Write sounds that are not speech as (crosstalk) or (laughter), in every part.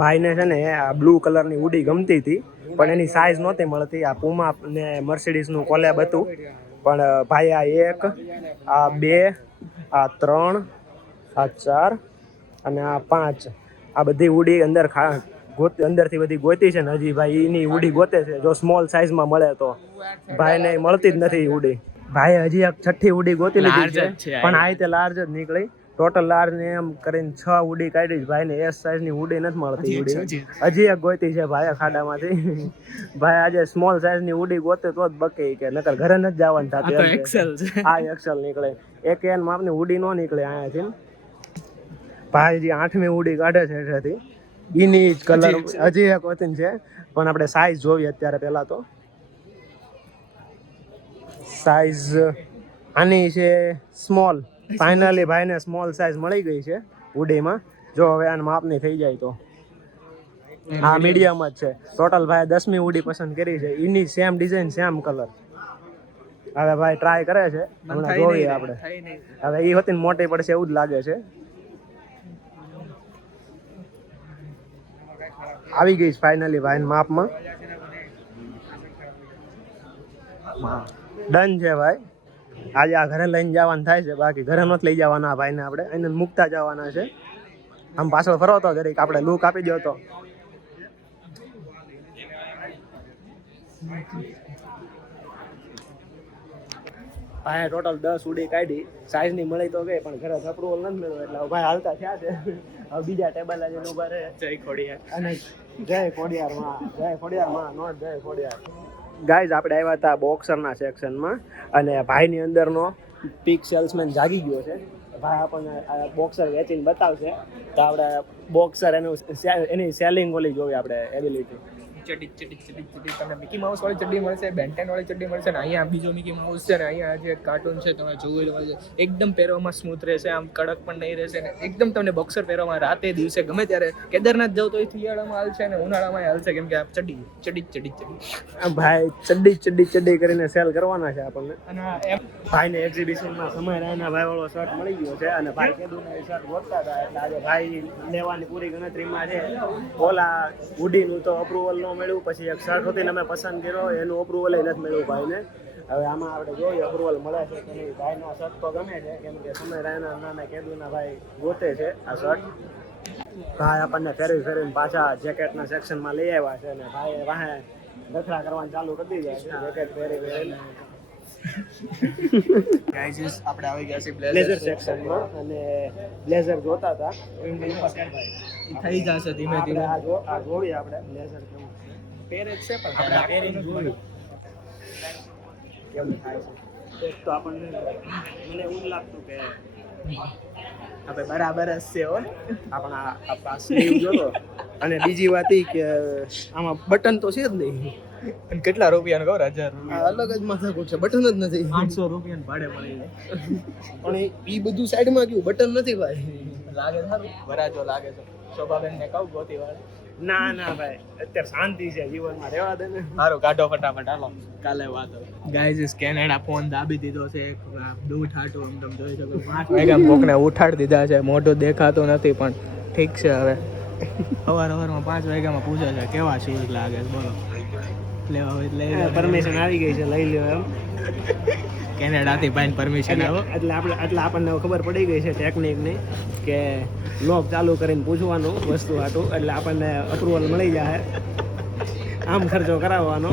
ભાઈને છે ને આ બ્લુ કલરની ઉડી ગમતી હતી પણ એની સાઇઝ નહોતી મળતી. આ પુમા ને મર્સિડીઝનું કોલેબ હતું. પણ ભાઈ આ એક આ બે આ ત્રણ આ ચાર અને આ પાંચ. આ બધી ઉડી અંદર ખા ગોત અંદરથી બધી ગોતી છે ને હજી ભાઈ એની ઉડી ગોતે છે. જો સ્મોલ સાઇઝમાં મળે તો. ભાઈને મળતી જ નથી ઉડી ભાઈ હજી એક છઠ્ઠી ઉડી ગોતી લીધી છે. પણ આ રીતે લાર્જ જ નીકળી. ટોટલ લાર્જ ને એમ કરીને છ ઉડી કાઢી છે. ભાઈને એસ સાઇઝની ઉડી નથી મળતી ઉડી. હજી એક ગોતી છે ભાઈ ખાડામાંથી. (laughs) ભાઈ આજે સ્મોલ સાઇઝની ઉડી ગોતે તો જ બકે કે. નકર ઘરે નથી જવાનું થતું તો એક્સેલ છે. આ એક્સેલ નીકળે. એક એન માપની ઉડી નો નીકળે અહીંયાથી ભાઈ જે આઠમી ઉડી કાઢે છે એઠેથી એની જ કલર હજી એક એક છે. પણ આપણે સાઈઝ જોઈએ અત્યારે પહેલા તો. સાઈઝ આની છે સ્મોલ ફાઇનલી ભાઈને સ્મોલ સાઇઝ મળી ગઈ છે ઉડીમાં જો હવે આને માપની થઈ જાય તો. હા મીડિયમ જ છે. ટોટલ ભાઈ દસમી હુડી પસંદ કરી છે. એની સેમ ડિઝાઇન સેમ કલર હવે ભાઈ ટ્રાય કરે છે. હમણાં જોઈએ આપણે. હવે એ હતી મોટી પડશે એવું જ લાગે છે. આવી ગઈ ફાઇનલી ભાઈ માપમાં. ડન છે ભાઈ. આજે આ ઘરે લઈને જવાનું થાય છે. બાકી ઘરે નથી લઈ જવાના ભાઈને આપણે. એને મૂકતા જવાના છે. આમ પાછળ ફરો તો જરીક આપણે લુક આપી દો તો. ભાઈ ટોટલ દસ ઉડી કાઢી. સાઈઝની મળી તો ગઈ પણ ઘરે અપ્રુવલ નથી મળ્યો. એટલે ભાઈ હાલતા થયા છે. હવે બીજા ટેબલ આજે ઊભા રહે. જય ખોડિયાર. અને જય ખોડિયાર માં જય ખોડિયાર માં નોટ જય ખોડિયાર. ગાઈઝ આપણે આવ્યા હતા બોક્સરના સેક્શનમાં અને ભાઈની અંદરનો પીક સેલ્સમેન જાગી ગયો છે. ભાઈ આપણને બોક્સર વેચીને બતાવશે. તો આપણે બોક્સર એનું એની સેલિંગ ઓલી જોવી આપણે એબિલિટી ચડી ચડી ચડી ચડી તમને મિકી માઉસ વાળી ચડ્ડી મળશે બેન્ટેન વાળી ચડ્ડી મળશે ને અહીંયા બીજો મિકી માઉસ છે ને અહીંયા જે કાર્ટૂન છે તમે જોવું તો એકદમ પહેરવામાં સ્મૂથ રહેશે આમ કડક પણ નહીં રહેશે ને એકદમ તમને બોક્સર પહેરવામાં રાતે દિવસે ગમે ત્યારે કેદારનાથ જાવ તો એ શિયાળામાં હાલશે ને ઉનાળામાં હાલશે કેમ કે આ ચડી ચડી ચડી ચડી. ભાઈ ચડ્ડી ચડ્ડી ચડ્ડી કરીને સેલ કરવાના છે આપણને. અને ભાઈને એક્ઝિબિશનમાં સમય રાયના ભાઈ વાળો શર્ટ મળી ગયો છે અને ભાઈ ને શર્ટ ગોતતા હતા એટલે આજે ભાઈ લેવાની પૂરી ગણતરીમાં છે. ઓલા હુડીનું તો અપ્રુવલ ન મળ્યું, પછી એક શર્ટ હતી ને અમે પસંદ કર્યો, એનું અપ્રુવલ નથી મળ્યું ભાઈને. હવે આમાં આપણે જોઈએ અપ્રુવલ મળે છે કે નહીં, ભાઈનો શર્ટ તો ગમે છે, કેમ કે સમય રાયના નાના કેદુના ભાઈ ગોતે છે આ શર્ટ ભાઈ આપણને ફેરવી ફેરવીને પાછા જેકેટના સેક્શનમાં લઈ આવ્યા છે અને ભાઈ વાહે રખડા કરવાનું ચાલુ કરી દીધા છે જેકેટ પહેરી પહેરીને. ગાઈઝ આપણે આવી ગયા છે બ્લેઝર સેક્શનમાં અને બ્લેઝર જોતા હતા. થઈ જશે ધીમે ધીમે. આ જો- આ જોઈએ આપણે બ્લેઝર કેવું છે. પહેરે છે પણ આપણે પહેરીને જોયું કેવું થાય છે? એક તો આપણને મને એવું લાગતું કે આપણે બરાબર જ છે હો. આપણા આ સ્લીવ જોતો અને બીજી વાત ઈ કે આમાં બટન તો છે જ નહીં. અને કેટલા રૂપિયાનો કહો હજાર અલગ જ માથાકૂટ છે બટન જ નથી. પાંચસો રૂપિયાનું ભાડે મળી જાય. પણ એ બધું સાઈડમાં ગયું બટન નથી ભાઈ લાગે સારું? વરાજો લાગે છે. શોભાબેન ને કહું ગોતી વાળ. ના ના ભાઈ અત્યારે શાંતિ છે જીવનમાં રહેવા દે ને. સારું કાઢો ફટાફટ હાલો. કાલે વાત ગાઈઝ કેનેડા ફોન દાબી દીધો છે દૂધ ઠાટું આમ તમે જોઈ શકો. પાંચ વાગ્યા કોકને ઉઠાડી દીધા છે મોઢું દેખાતું નથી પણ ઠીક છે હવે. અવાર અવારમાં પાંચ વાગ્યામાં પૂછે છે કેવા શૂઝ લાગે છે બોલો. લેવા હોય એટલે પરમિશન આવી ગઈ છે લઈ લ્યો એમ. કેનેડાથી ભાઈ પરમિશન આવો. એટલે આપણે એટલે આપણને ખબર પડી ગઈ છે ટેકનિકની કે લોક ચાલુ કરીને પૂછવાનું વસ્તુ હતું એટલે આપણને અપ્રુવલ મળી જાય આમ ખર્ચો કરાવવાનો.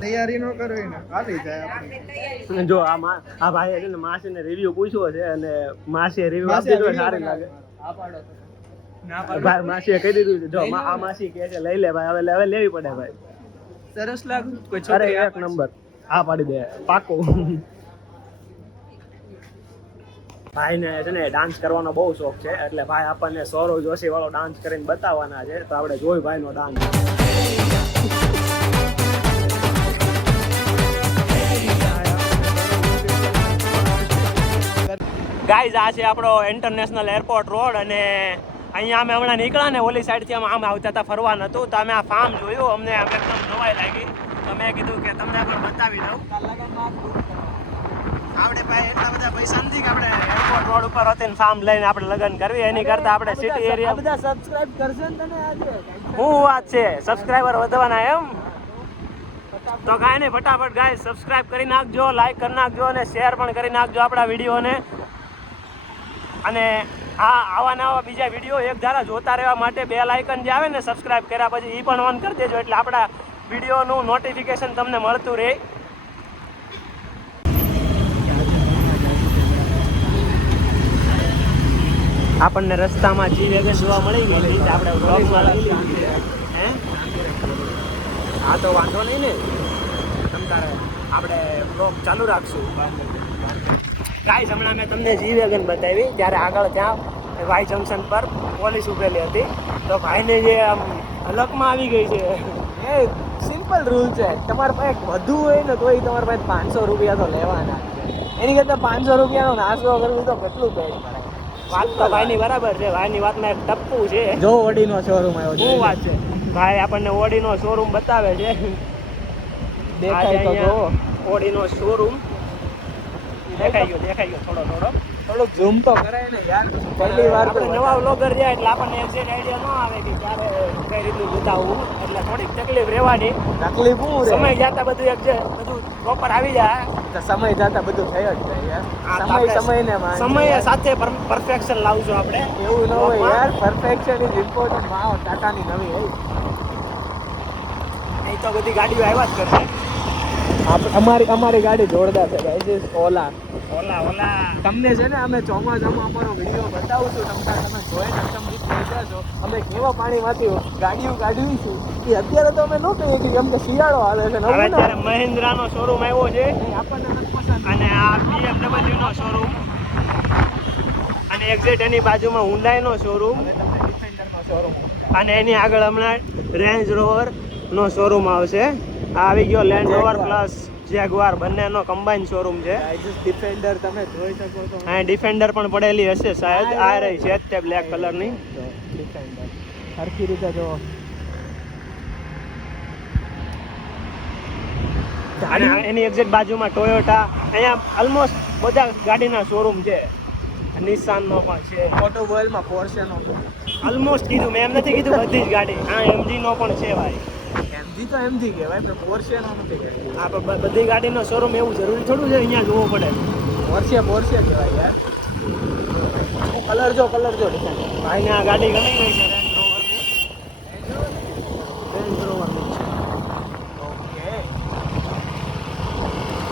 તૈયારી નો કરવી ને આવી જાય જો આ મા આ ભાઈએ છે ને માસીને રિવ્યુ પૂછ્યો છે અને માસીએ રિવ્યુ આપી દીધો સારી લાગે. આ. ના પાડો ભાઈ. માસીએ કહી દીધું જો મા- આ માસી કહે છે લઈ લે ભાઈ હવે હવે લેવી પડે ભાઈ. સરસ લાગુ. કોઈ છોકરી એક નંબર. આ પાડી દે. પાકો. ભાઈને છે ને ડાન્સ કરવાનો બહુ શોખ છે એટલે ભાઈ આપણને સૌરવ જોશી વાળો ડાન્સ કરીને બતાવવાના છે તો આપણે જોઈ ભાઈનો ડાન્સ ગાઈઝ આ છે આપણો ઇન્ટરનેશનલ એરપોર્ટ રોડ અને અહીંયા અમે હમણાં નીકળ્યા ને ઓલી સાઈડથી આમ આમ આવતા હતા ફરવા નહોતું તો અમે આ ફાર્મ જોયું અમને આમ એકદમ નવાઈ લાગી. તો મેં કીધું કે તમને પણ બતાવી દઉં. આપણે ભાઈ એટલા બધા પૈસા નથી કે આપણે એરપોર્ટ રોડ ઉપર હતી ફાર્મ લઈને આપણે લગ્ન કરવી એની કરતા આપણે સિટી એરિયા બધા સબસ્ક્રાઇબ કરશે ને તને આજે? શું વાત છે સબસ્ક્રાઇબર વધવાના એમ. તો કાંઈ નહીં ફટાફટ ગાય સબસ્ક્રાઇબ કરી નાખજો લાઈક કરી નાખજો અને શેર પણ કરી નાખજો આપણા વિડીયોને. અને આ આવા નવા બીજા વીડિયો એક ધારા જોતા રહેવા માટે બે લાઇકન જે આવે ને સબસ્ક્રાઇબ કર્યા પછી એ પણ ઓન કરી દેજો એટલે આપણા વિડીયોનું નોટિફિકેશન તમને મળતું રહે. આપણને રસ્તામાં જી વેગન જોવા મળી ગઈ આપણે બ્લોગમાં હે? હા તો વાંધો નહીં ને. તમ તારે આપણે બ્લોગ ચાલુ રાખશું. ગાઈસ હમણાં મેં તમને જી વેગન બતાવી. ત્યારે આગળ ત્યાં વાય જંકશન પર પોલીસ ઉભેલી હતી. તો ભાઈને જે આમ હલકમાં આવી ગઈ છે. એ સિમ્પલ રૂલ છે. તમારા પાસે વધુ હોય ને તોય તમારા પાસે પાંચસો રૂપિયા તો લેવાના. એની કરતાં પાંચસો રૂપિયાનો નાસ્તો કરવી તો કેટલું પેટ પડે? વાત તો ભાઈની બરાબર છે. ભાઈની વાતમાં એક ટપ્પુ છે. જો ઓડીનો શોરૂમ આવ્યો શું વાત છે. ભાઈ આપણને ઓડીનો શોરૂમ બતાવે છે. દેખાય તો ઓડીનો શોરૂમ દેખાઈ ગયો દેખાઈ ગયો થોડો થોડો. થોડુંક ઝૂમ તો કરાય ને યાર પહેલી વાર આપણે નવા વ્લોગર જાય એટલે આપણને એક્ઝેક્ટ આઈડિયા ન આવે કે ક્યારે કઈ રીતનું બતાવવું. એટલે થોડીક તકલીફ રહેવાની. તકલીફ શું સમય જતા બધું એક્ઝેક્ટ બધું પ્રોપર આવી જાય. તો સમય જતા બધું થયો જ જાય યાર. સમય સમય ને સમય સાથે પરફેક્શન લાવશું આપણે. એવું ન હોય યાર પરફેક્શન ઇઝ ઇમ્પોર્ટન્ટ વાવ ટાટાની નવી હઈ નહીં તો બધી ગાડીઓ આવ્યા જ કરશે. અમારી અમારી ગાડી જોરદાર છે ભાઈ ઇઝ ઓલા ઓલા ઓલા તમને છે ને અમે ચોમાસામાં અમારો વીડિયો બતાવશું. તમને તમે જોઈને તમને જશો અમે કેવા પાણીમાંથી ગાડીઓ કાઢવી છું એ અત્યારે તો અમે ન કહીએ કે અમને શિયાળો આવે છે. નવું અત્યારે મહિન્દ્રાનો શોરૂમ આવ્યો છે. આપણને અને આ BMW નો શોરૂમ અને એક્ઝેટ એની બાજુમાં હુન્ડાઈનો શોરૂમ અને એની આગળ હમણાં રેન્જ રોવર નો શોરૂમ આવશે. આવી ગયો લેન્ડ રોવર. પ્લસ જેગવાર બંનેનો કમ્બાઈન શોરૂમ છે. ડિફેન્ડર તમે જોઈ શકો છો. હા ડિફેન્ડર પણ પડેલી હશે શાયદ. આ રહી છે તે બ્લેક કલરની ડિફેન્ડર સરખી રીતે જો એની એક્ઝેક્ટ બાજુમાં ટોયોટા અહીંયા ઓલમોસ્ટ બધા ગાડીના શોરૂમ છે. નિસાનનો પણ છે. ઓટોમોબાઈલમાં પોર્શેનો ઓલમોસ્ટ કીધું મેં એમ નથી કીધું બધી જ ગાડી. આ એમજી નો પણ છે ભાઈ. એમજી તો એમજી કહેવાય પણ પોર્શેનો નથી કહેવાય. આ બધી ગાડીનો શોરૂમ એવું જરૂરી થોડું છે અહીંયા જોવો પડે. પોર્શે પોર્શે કહેવાય યાર. કલર જો કલર જો ભાઈને આ ગાડી ગમી ગઈ છે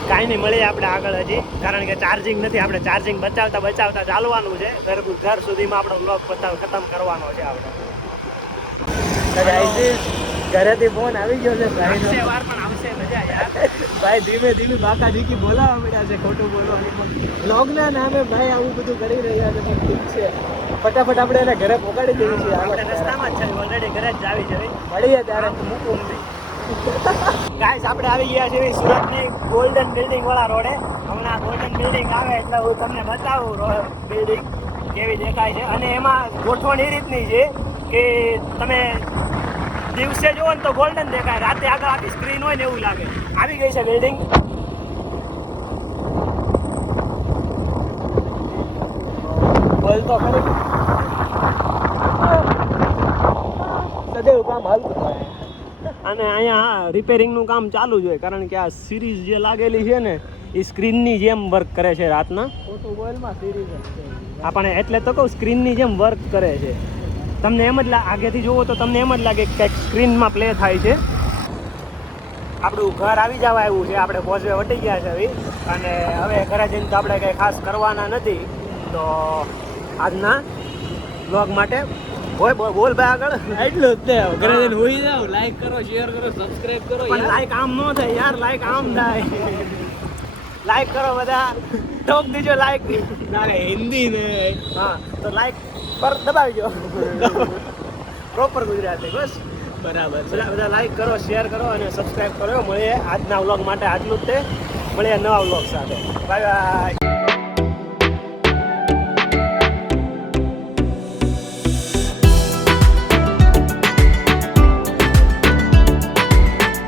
કાંઈ નહીં મળીએ આપણે આગળ હજી. કારણ કે ચાર્જિંગ નથી આપણે ચાર્જિંગ બચાવતા બચાવતા ચાલવાનું છે. ઘર ઘર સુધીમાં આપણો બ્લોક પતાવ ખતમ કરવાનો છે આપણે. ઘરેથી ફોન આવી ગયો છે ભાઈ વાર પણ આવશે મજા યાર. ભાઈ ધીમે ધીમે બાકા ધીકી બોલાવવા મળ્યા છે ખોટું બોલવાની બ્લોગના નામે ભાઈ આવું બધું કરી રહ્યા છે ઠીક છે. ફટાફટ આપણે એને ઘરે પહોંચાડી દઈએ છીએ. આપણે રસ્તામાં જ છે ઓલરેડી ઘરે જ આવી જવી મળીએ ત્યારે. મૂકું ગાઈસ આપણે આવી ગયા છીએ સુરતની ગોલ્ડન બિલ્ડિંગ વાળા રોડે. હમણાં ગોલ્ડન બિલ્ડિંગ આવે એટલે હું તમને બતાવું બિલ્ડિંગ કેવી દેખાય છે. અને એમાં ગોઠવણ એ રીતની છે કે તમે દિવસે જુઓ ને તો ગોલ્ડન દેખાય. રાતે આગળ આખી સ્ક્રીન હોય ને એવું લાગે. આવી ગઈ છે બિલ્ડિંગ બોલ તો ખરી. સદેવ કામ હાલતું હોય અને અહીંયા રિપેરિંગનું કામ ચાલુ જ હોય કારણ કે આ સિરીઝ જે લાગેલી છે ને એ સ્ક્રીનની જેમ વર્ક કરે છે રાતના. આપણે એટલે તો કહું સ્ક્રીનની જેમ વર્ક કરે છે. તમને એમ જ આગેથી જુઓ તો તમને એમ જ લાગે કે કંઈક સ્ક્રીનમાં પ્લે થાય છે. આપણું ઘર આવી જવા આવ્યું છે આપણે પોઝવે વટી ગયા છે હવે. અને હવે ઘરે જઈને તો આપણે કંઈ ખાસ કરવાના નથી. તો આજના બ્લોગ માટે હોય બોલ ભાઈ આગળ. એટલું જ તે ઘરે જઈને હોઈ જાવ લાઈક કરો શેર કરો સબસ્ક્રાઇબ કરો પણ લાઈક આમ ન થાય યાર લાઈક આમ થાય. લાઈક કરો બધા. ટોક દીજો લાઈક ના હિન્દી ને. હા તો લાઈક પર દબાવી દો પ્રોપર ગુજરાતી બસ. બરાબર છે. બધા બધા લાઈક કરો શેર કરો અને સબસ્ક્રાઇબ કરો. મળીએ આજના વ્લોગ માટે. આટલું જ તે. મળીએ નવા વ્લોગ સાથે. Bye bye